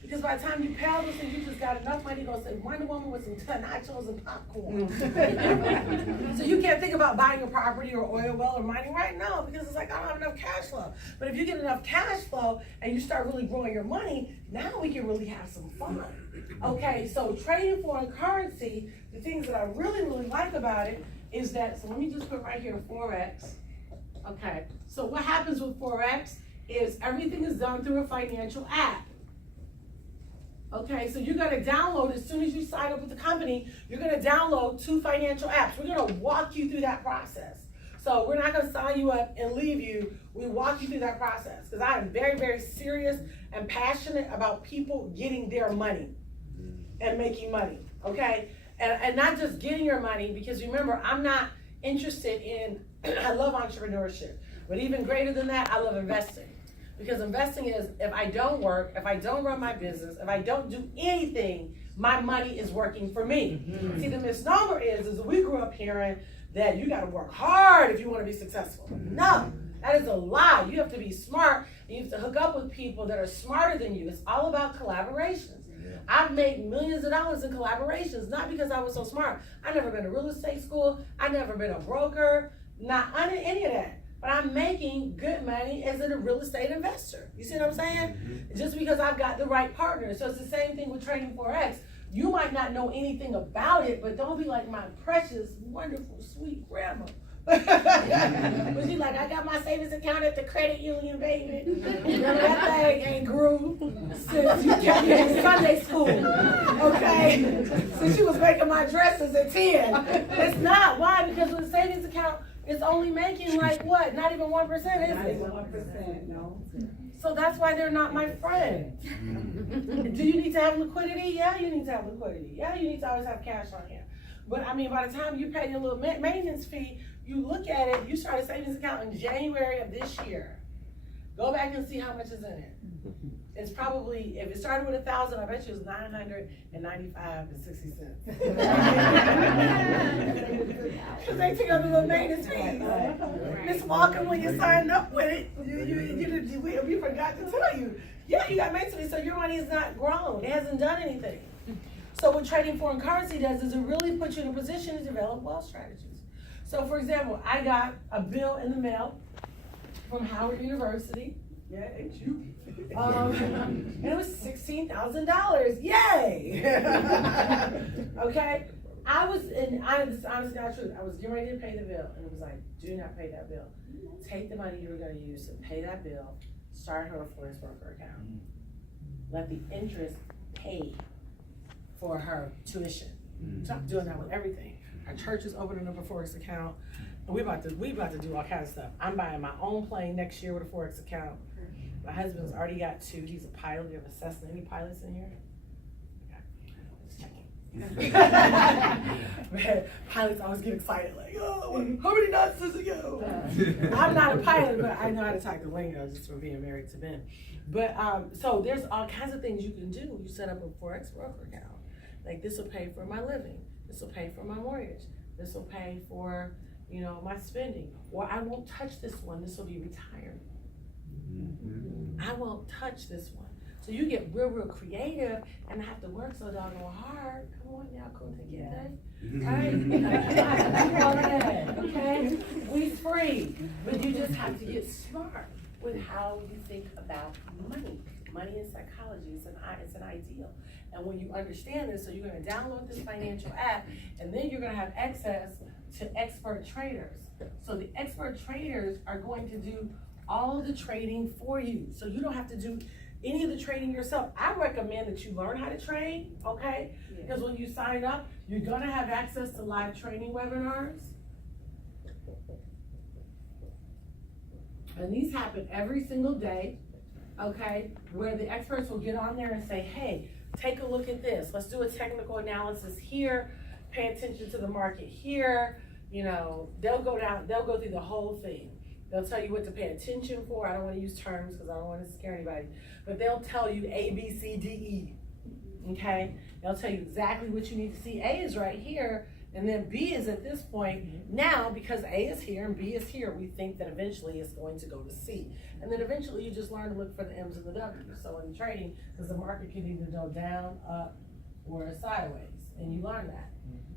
Because by the time you pay all those things, you just got enough money to go say Wonder Woman with some nachos and popcorn. So you can't think about buying a property or oil well or mining right now because it's like, I don't have enough cash flow. But if you get enough cash flow and you start really growing your money, now we can really have some fun. Okay, so trading foreign currency, the things that I really, really like about it is that, so let me just put right here, Forex. Okay, so what happens with Forex is everything is done through a financial app. Okay, so you're gonna download, as soon as you sign up with the company, you're gonna download 2 financial apps. We're gonna walk you through that process. So we're not gonna sign you up and leave you. We walk you through that process because I am very, very serious and passionate about people getting their money and making money, okay? And not just getting your money, because remember, I'm not interested in, I love entrepreneurship, but even greater than that, I love investing. Because investing is, if I don't work, if I don't run my business, if I don't do anything, my money is working for me. Mm-hmm. See, the misnomer is we grew up hearing that you gotta work hard if you wanna be successful. No, that is a lie. You have to be smart, and you have to hook up with people that are smarter than you. It's all about collaborations. Yeah. I've made millions of dollars in collaborations, not because I was so smart. I've never been to real estate school. I've never been a broker, not any of that. But I'm making good money as a real estate investor. You see what I'm saying? Mm-hmm. Just because I've got the right partner. So it's the same thing with trading Forex. You might not know anything about it, but don't be like my precious, wonderful, sweet grandma. But she's like, I got my savings account at the credit union, baby. Remember that thing ain't grew since you kept me in Sunday school. Okay? So she was making my dresses at 10. It's not. Why? Because with a savings account, it's only making like what? Not even 1%, is it? Not even 1%, no. So that's why they're not my friend. Do you need to have liquidity? Yeah, you need to have liquidity. Yeah, you need to always have cash on you. But I mean, by the time you pay your little maintenance fee, you look at it, you start a savings account in January of this year. Go back and see how much is in it. It's probably, if it started with 1,000, I bet you it was 995 and 60 cents. Because they took out the little maintenance fee. Miss Walker, when you signed up with it, we forgot to tell you. Yeah, you got maintenance fee, so your money is not grown. It hasn't done anything. So what trading foreign currency does is it really puts you in a position to develop wealth strategies. So for example, I got a bill in the mail from Howard University. Yeah, it's you. And it was $16,000. Yay! Okay? This honest God truth, I was getting ready to pay the bill, and it was like, do not pay that bill. Take the money you were going to use to pay that bill, start her a Forex broker account. Let the interest pay for her tuition. So I'm doing that with everything. Our church is opening up a Forex account. And we about to do all kinds of stuff. I'm buying my own plane next year with a Forex account. My husband's already got 2. He's a pilot. We have a Cessna. Any pilots in here? Okay. Just checking. Pilots always get excited, like, oh, how many knots does it go? I'm not a pilot, but I know how to talk the lingo just from being married to Ben. But so there's all kinds of things you can do. You set up a Forex broker account. Like, this will pay for my living. This will pay for my mortgage. This will pay for, you know, my spending. Or I won't touch this one. This will be retired. I won't touch this one. So you get real, real creative and have to work so doggone hard. Come on now, cool, take it right? Okay? We free. But you just have to get smart with how you think about money. Money is psychology. It's an ideal. And when you understand this, so you're going to download this financial app, and then you're going to have access to expert traders. So the expert traders are going to do all of the trading for you. So you don't have to do any of the trading yourself. I recommend that you learn how to trade, okay? Yeah. Because when you sign up, you're going to have access to live training webinars. And these happen every single day, okay? Where the experts will get on there and say, hey, take a look at this. Let's do a technical analysis here. Pay attention to the market here. You know, they'll go through the whole thing. They'll tell you what to pay attention for. I don't want to use terms because I don't want to scare anybody. But they'll tell you A, B, C, D, E. Okay? They'll tell you exactly what you need to see. A is right here, And then B is at this point, now because A is here and B is here, we think that eventually it's going to go to C. And then eventually you just learn to look for the M's and the W's. So in trading, because the market can either go down, up, or sideways, and you learn that,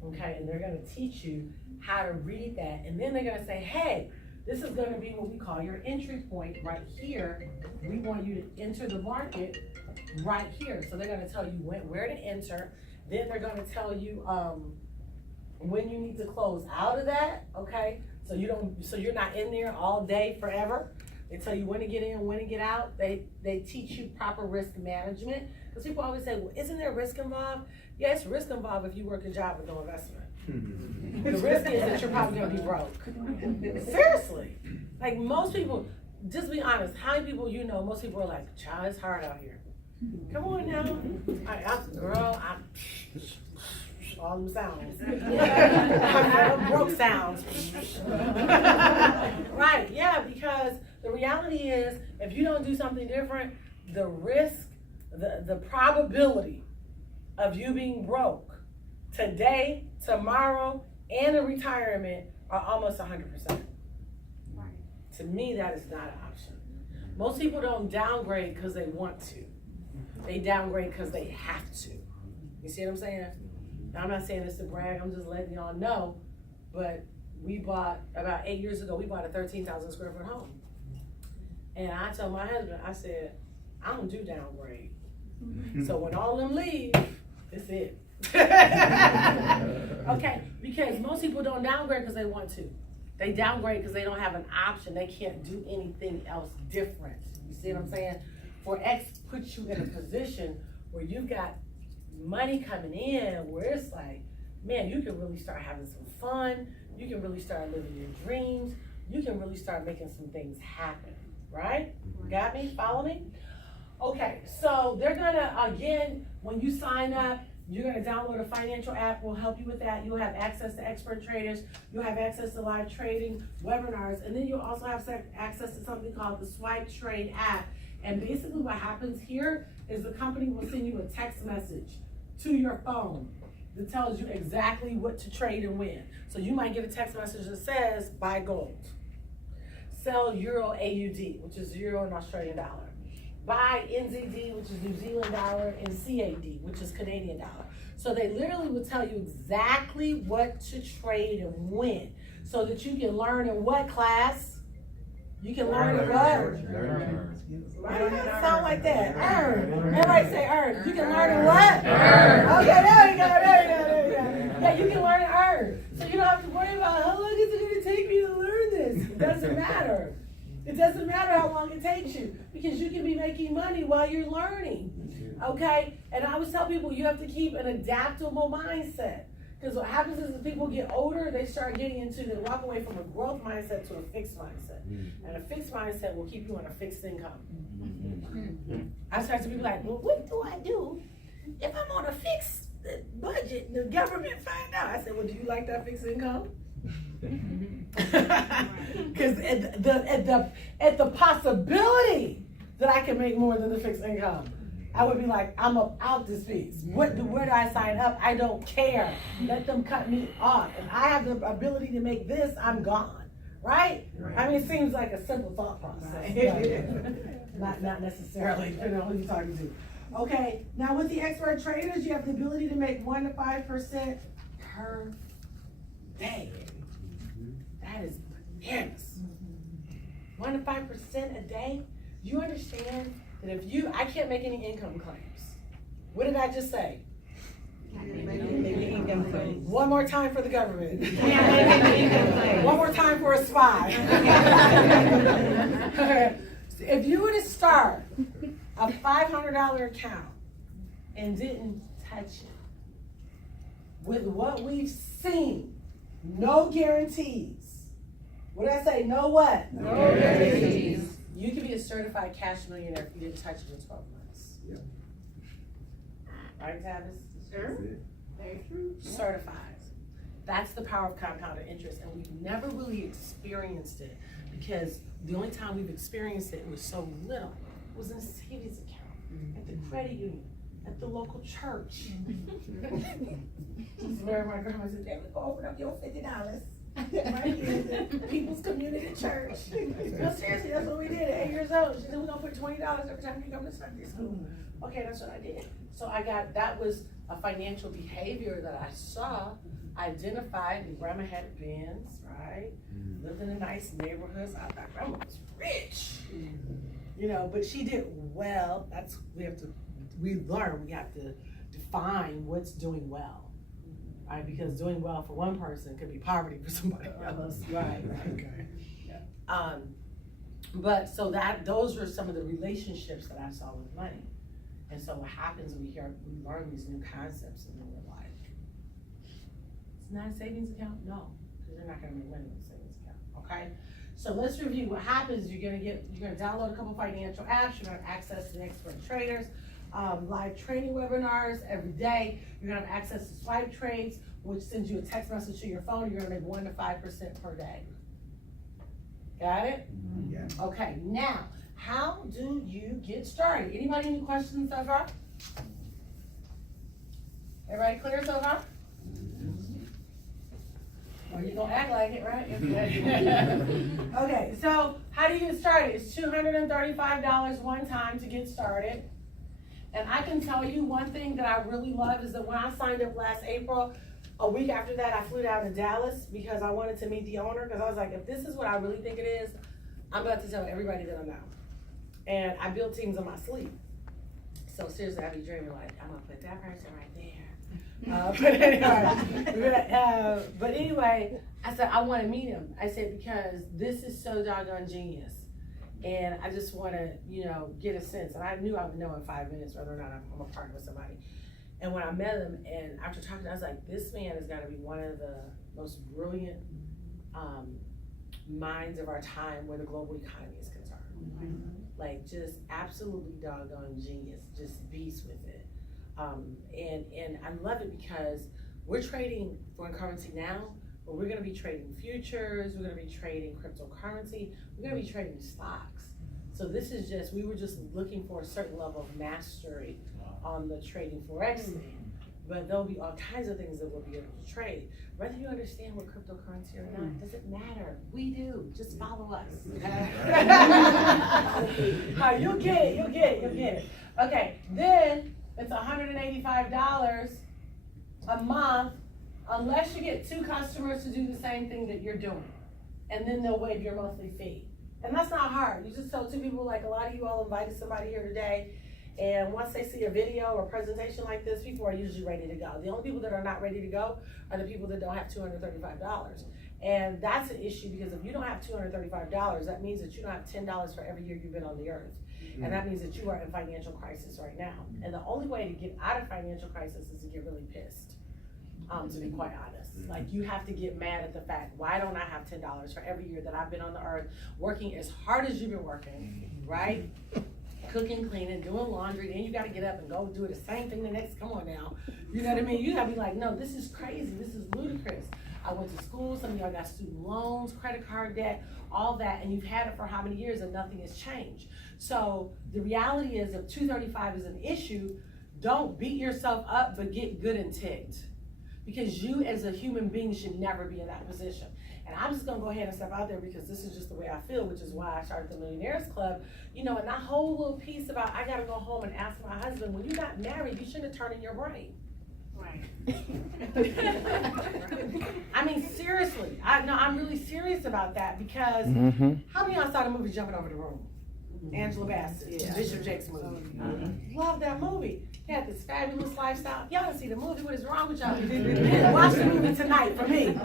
okay? And they're gonna teach you how to read that, and then they're gonna say, hey, this is gonna be what we call your entry point right here. We want you to enter the market right here. So they're gonna tell you where to enter. Then they're gonna tell you when you need to close out of that, okay? So you're not in there all day forever. They tell you when to get in, when to get out. They teach you proper risk management. Because people always say, well, isn't there risk involved? Yes, risk involved if you work a job with no investment. The risk is that you're probably gonna be broke. Seriously. Like most people, just be honest, how many people you know, most people are like, child, it's hard out here. Come on now. I'm all them sounds. I'm broke sounds. Right, yeah, because the reality is, if you don't do something different, the risk, the probability of you being broke today, tomorrow, and in retirement are almost 100%. Right. To me, that is not an option. Most people don't downgrade because they want to. They downgrade because they have to. You see what I'm saying? Now, I'm not saying this to brag, I'm just letting y'all know, but we bought, about 8 years ago, we bought a 13,000 square foot home. And I told my husband, I said, I don't do downgrade. So when all of them leave, it's it. Okay, because most people don't downgrade because they want to. They downgrade because they don't have an option. They can't do anything else different. You see what I'm saying? For X puts you in a position where you've got money coming in, where it's like, man, you can really start having some fun. You can really start living your dreams. You can really start making some things happen, right? Got me? Follow me? Okay, so they're gonna, again, when you sign up, you're gonna download a financial app. We'll help you with that. You'll have access to expert traders. You'll have access to live trading, webinars, and then you'll also have access to something called the Swipe Trade app. And basically what happens here is the company will send you a text message to your phone that tells you exactly what to trade and when. So you might get a text message that says, buy gold, sell Euro AUD, which is Euro and Australian dollar, buy NZD, which is New Zealand dollar, and CAD, which is Canadian dollar. So they literally will tell you exactly what to trade and when, so that you can learn in what class? You can learn in what? Why do it sound like that? Earn. Everybody say earn. You can learn in what? Earn. Okay, there you go. Yeah, you can learn and earn. So you don't have to worry about how long is it going to take me to learn this. It doesn't matter. It doesn't matter how long it takes you, because you can be making money while you're learning. Okay? And I always tell people you have to keep an adaptable mindset. Because what happens is as people get older, they start getting into, they walk away from a growth mindset to a fixed mindset. And a fixed mindset will keep you on a fixed income. I start to be like, well, what do I do if I'm on a fixed budget and the government find out? I said, well, do you like that fixed income? Because at the possibility that I can make more than the fixed income, I would be like, I'm out this piece. Where do I sign up? I don't care. Let them cut me off. If I have the ability to make this, I'm gone. Right? I mean, it seems like a simple thought process. Not necessarily, depending on who you're talking to. Okay, now with the expert traders, you have the ability to make 1 to 5% per day. That is bananas. 1 to 5% a day? You understand that if I can't make any income claims. What did I just say? One more time for the government. One more time for a spy. If you were to start a $500 account and didn't touch it, with what we've seen, no guarantees. What did I say? No what? No guarantees. You could be a certified cash millionaire if you didn't touch it in 12 months. Yep. Right, Tavis? Sure. Very true. Certified. That's the power of compounded interest, and we've never really experienced it, because the only time we've experienced it was so little. It was in a savings account, at the credit union, at the local church. This is where my grandma said, "They would open up your $50 right here at People's Community Church." No, seriously, that's what we did at 8 years old. She said, "We're gonna put $20 every time you come to Sunday school." Okay, that's what I did. So that was a financial behavior that I saw, identified, and grandma had Benz, right? Lived in a nice neighborhood. So I thought grandma was rich, you know, but she did well. We have to define what's doing well, right? Because doing well for one person could be poverty for somebody else. Right. Okay. Yeah. But so those were some of the relationships that I saw with money. And so what happens, we learn these new concepts, and then we're like, it's not a savings account? No, because you're not gonna make money with a savings account, okay? So let's review. What happens, you're gonna download a couple financial apps, you're gonna have access to the expert traders, live training webinars every day, you're gonna have access to swipe trades, which sends you a text message to your phone, you're gonna make 1 to 5% per day. Got it? Yeah. Okay, now, how do you get started? Anybody any questions so far? Everybody clear so far? Well, you're gonna act like it, right? Okay, so how do you get started? It's $235 one time to get started. And I can tell you one thing that I really love is that when I signed up last April, a week after that, I flew down to Dallas because I wanted to meet the owner, because I was like, if this is what I really think it is, I'm about to tell everybody that I know. And I build teams in my sleep. So seriously, I be dreaming like, I'm gonna put that person right there. But anyway, I said, I wanna meet him. I said, because this is so doggone genius. And I just wanna, get a sense. And I knew I would know in 5 minutes whether or not I'm a partner with somebody. And when I met him, and after talking, I was like, this man has gotta be one of the most brilliant minds of our time where the global economy is concerned. Like, just absolutely doggone genius, just beast with it. And I love it because we're trading foreign currency now, but we're gonna be trading futures, we're gonna be trading cryptocurrency, we're gonna be trading stocks. So this is we were just looking for a certain level of mastery on the trading Forex thing, but there'll be all kinds of things that we'll be able to trade. Whether you understand what cryptocurrency or not, doesn't matter. We do, just follow us. You'll get it. Okay, then it's $185 a month unless you get 2 customers to do the same thing that you're doing. And then they'll waive your monthly fee. And that's not hard. You just tell 2 people, like a lot of you all invited somebody here today, and once they see a video or presentation like this, people are usually ready to go. The only people that are not ready to go are the people that don't have $235. And that's an issue, because if you don't have $235, that means that you don't have $10 for every year you've been on the earth. And that means that you are in financial crisis right now. And the only way to get out of financial crisis is to get really pissed, to be quite honest. Like, you have to get mad at the fact, why don't I have $10 for every year that I've been on the earth, working as hard as you've been working, right? Cooking, cleaning, doing laundry, then you gotta get up and go do the same thing the next, come on now. You know what I mean? You gotta be like, no, this is crazy, this is ludicrous. I went to school, some of y'all got student loans, credit card debt, all that, and you've had it for how many years and nothing has changed. So the reality is, if 235 is an issue, don't beat yourself up, but get good and ticked. Because you as a human being should never be in that position. And I'm just gonna go ahead and step out there because this is just the way I feel, which is why I started the Millionaires Club. And that whole little piece about, I gotta go home and ask my husband, when you're not married, you shouldn't have turned in your brain. Right. I mean, seriously, I'm really serious about that, because how many of y'all saw the movie Jumping Over the Room? Angela Bassett, Bishop Jakes movie. Love that movie. He had this fabulous lifestyle. Y'all didn't see the movie. What is wrong with y'all? Watch the movie tonight for me.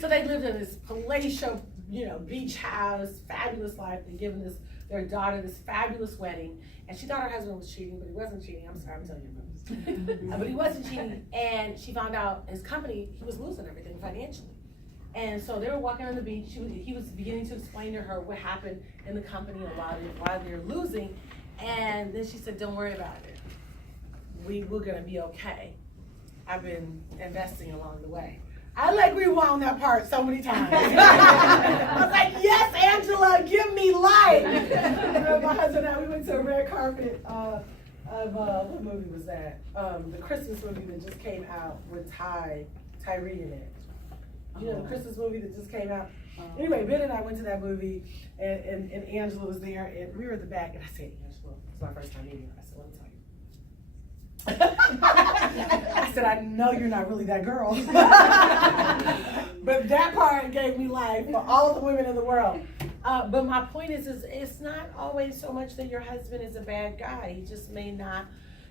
So they lived in this palatial, beach house, fabulous life. They're giving their daughter this fabulous wedding, and she thought her husband was cheating, but he wasn't cheating. I'm sorry, I'm telling you about this. But he wasn't cheating, and she found out his company, he was losing everything financially. And so they were walking on the beach. He was beginning to explain to her what happened in the company and why they're losing. And then she said, don't worry about it. We're gonna be okay. I've been investing along the way. I rewound that part so many times. I was like, yes, Angela, give me life. My husband and I, we went to a red carpet of, what movie was that? The Christmas movie that just came out with Tyree in it. You know, the Christmas movie that just came out? Anyway, Ben and I went to that movie, and Angela was there, and we were at the back, and I said, Angela, it's my first time meeting her. I said, let me tell you. I said, I know you're not really that girl. But that part gave me life for all the women in the world. But my point is it's not always so much that your husband is a bad guy. He just may not,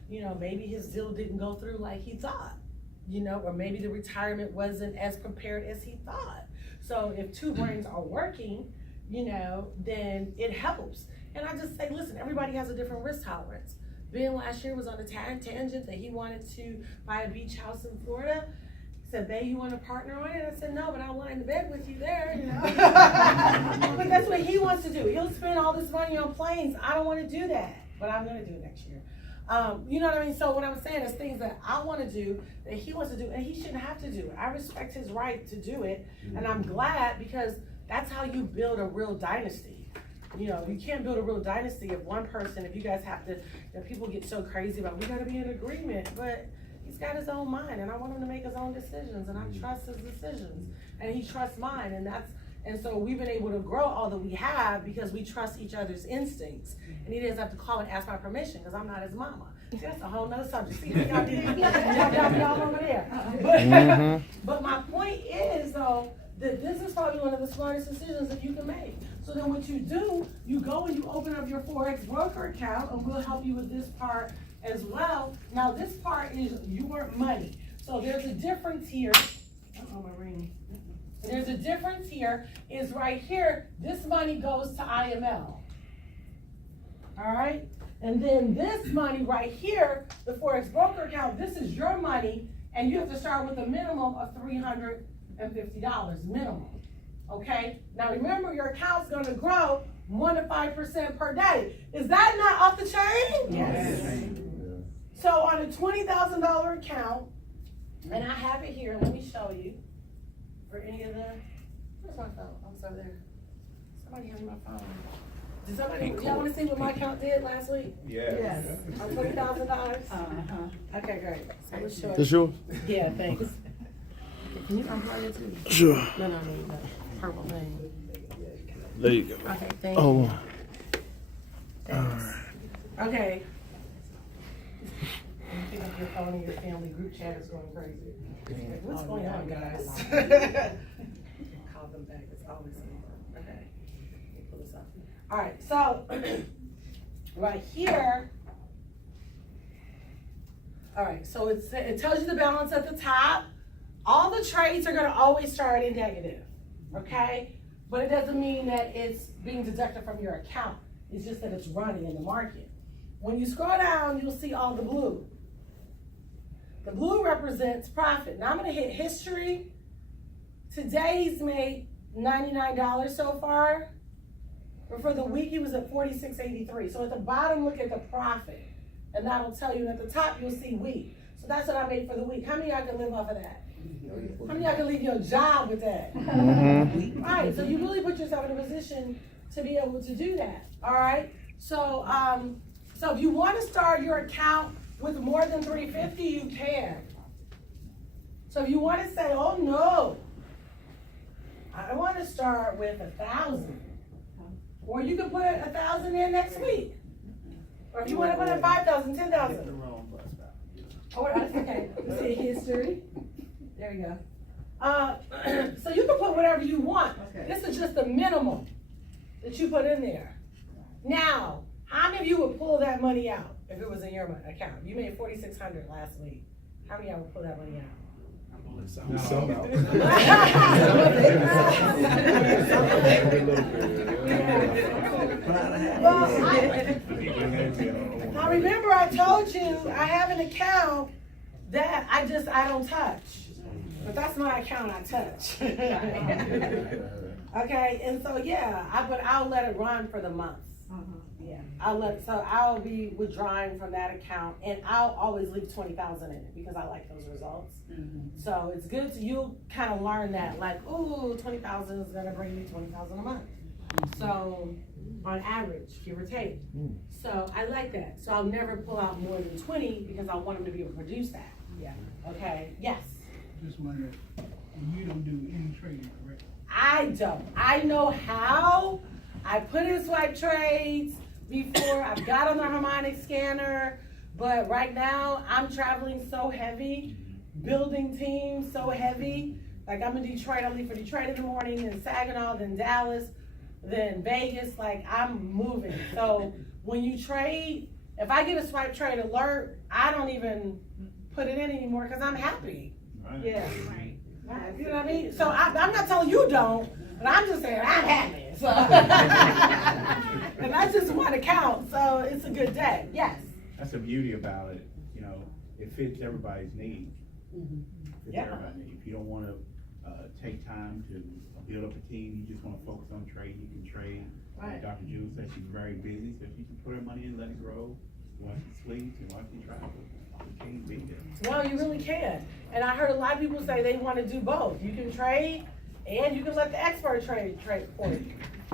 maybe his deal didn't go through like he thought, or maybe the retirement wasn't as prepared as he thought. So if two brains are working, then it helps. And I just say, listen, everybody has a different risk tolerance. Ben last year was on a tangent that he wanted to buy a beach house in Florida. He said, babe, you want to partner on it? I said, no, but I'll lie in the bed with you there, But that's what he wants to do. He'll spend all this money on planes. I don't want to do that, but I'm going to do it next year. You know what I mean? So what I'm saying is things that I want to do, that he wants to do, and he shouldn't have to do it. I respect his right to do it, and I'm glad because that's how you build a real dynasty. You can't build a real dynasty if one person, if you guys have to, people get so crazy about, we got to be in agreement, but he's got his own mind, and I want him to make his own decisions, and I trust his decisions, and he trusts mine, and so we've been able to grow all that we have because we trust each other's instincts, and he doesn't have to call and ask my permission because I'm not his mama. See, that's a whole nother subject. See, y'all did, y'all over there. But my point is, though, that this is probably one of the smartest decisions that you can make. So then what you do, you go and you open up your Forex broker account, and we'll help you with this part as well. Now this part is your money. So there's a difference here. My ring. There's a difference here, is right here, this money goes to IML. All right? And then this money right here, the Forex broker account, this is your money, and you have to start with a minimum of $350 minimum. Okay? Now remember, your account's going to grow 1 to 5% per day. Is that not off the chain? Yes. So on a $20,000 account, and I have it here, let me show you. For any of the, where's my phone? Oh, it's over there. Somebody has my phone. Did somebody, y'all want to see what my account did last week? Yes. On $20,000? Okay, great. So let's show This you. yours? Yeah, thanks. Can you unplug it too? Sure. No, the purple thing. There you go. Okay, thank you. Oh, Thanks. Okay. You pick up your phone and your family group chat is going crazy. What's going on, guys? Call them back. It's always something. Okay. Let me pull this up. All right. So right here. All right. So it tells you the balance at the top. All the trades are going to always start in negative. Okay. But it doesn't mean that it's being deducted from your account. It's just that it's running in the market. When you scroll down, you'll see all the blue. The blue represents profit. Now I'm going to hit history. Today's made $99 so far. But for the week, he was at $46.83. So at the bottom, look at the profit. And that'll tell you. And at the top, you'll see week. So that's what I made for the week. How many of y'all can live off of that? How many of y'all can leave your job with that? Right. So you really put yourself in a position to be able to do that. All right. So, so if you want to start your account with more than $350, you can. So if you want to say, oh no, I want to start with 1,000, or you can put 1,000 in next week, or if you want to put in 5,000, 10,000. Oh, that's okay. You see history. There you go. So you can put whatever you want. Okay. This is just the minimum that you put in there. Now, how many of you would pull that money out if it was in your account? You made $4,600 last week. How many of y'all would pull that money out? Now remember, I told you I have an account that I don't touch. But that's my account I touch. Okay, and so yeah, I'll let it run for the month. Yeah, I'll be withdrawing from that account, and I'll always leave 20,000 in it because I like those results. So it's good you'll kind of learn that, like, ooh, 20,000 is gonna bring me 20,000 a month. So on average, give or take. So I like that. So I'll never pull out more than 20 because I want them to be able to produce that. Yeah. Okay, yes. Just wondering, you don't do any trading, correct? I don't. I know how. I put in swipe trades before. I've got on the harmonic scanner, but right now I'm traveling so heavy, building teams so heavy. Like I'm in Detroit, I leave for Detroit in the morning, then Saginaw, then Dallas, then Vegas. Like I'm moving. So when you trade, if I get a swipe trade alert, I don't even put it in anymore because I'm happy. Right. Yeah. Right. You know what I mean? So I'm not telling you don't, but I'm just saying I'm happy. So. And I just want to count, so it's a good day. Yes. That's the beauty about it, you know, it fits everybody's need. Fits Yeah. everybody's need. If you don't wanna, take time to build up a team, you just wanna focus on trade, you can trade. Right. Dr. Jewell said she's very busy, so she can put her money in, let it grow, watch it sleep, and watch it travel. You can't beat it. No, you really can. And I heard a lot of people say they want to do both. You can trade, and you can let the expert trade for you.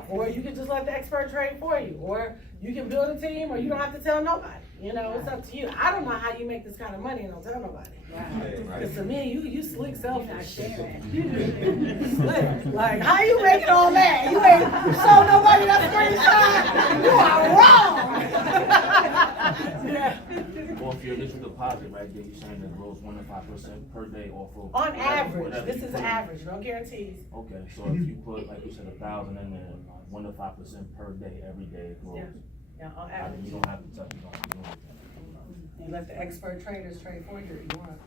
Or you can just let the expert trade for you. Or you can build a team, or you don't have to tell nobody. You know, it's up to you. I don't know how you make this kind of money and don't tell nobody. Because to me, you slick selfish. You slick. Like, how you making all that? You ain't show nobody that screenshot. You are wrong. Yeah. Or if your initial deposit right there, you're saying it grows 1 to 5% per day off of. On whatever- average, whatever this you is put in. average, no guarantees. Okay, so if you put, like you said, 1,000 in there, 1 to 5% per day, every day it grows. Yeah. Yeah, on I mean, average. you don't have to touch, you don't do anything. You let the expert traders trade for you if you want.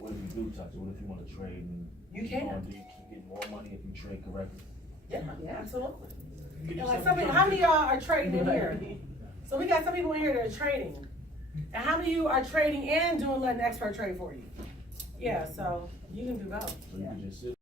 What if you do touch it? What if you wanna trade and? You can. Do you keep getting more money if you trade correctly? Yeah, absolutely. And like some people, how many of y'all are trading in here? So we got some people in here that are trading. And how many of you are trading and letting the expert trade for you? Yeah, so you can do both. So you can just sit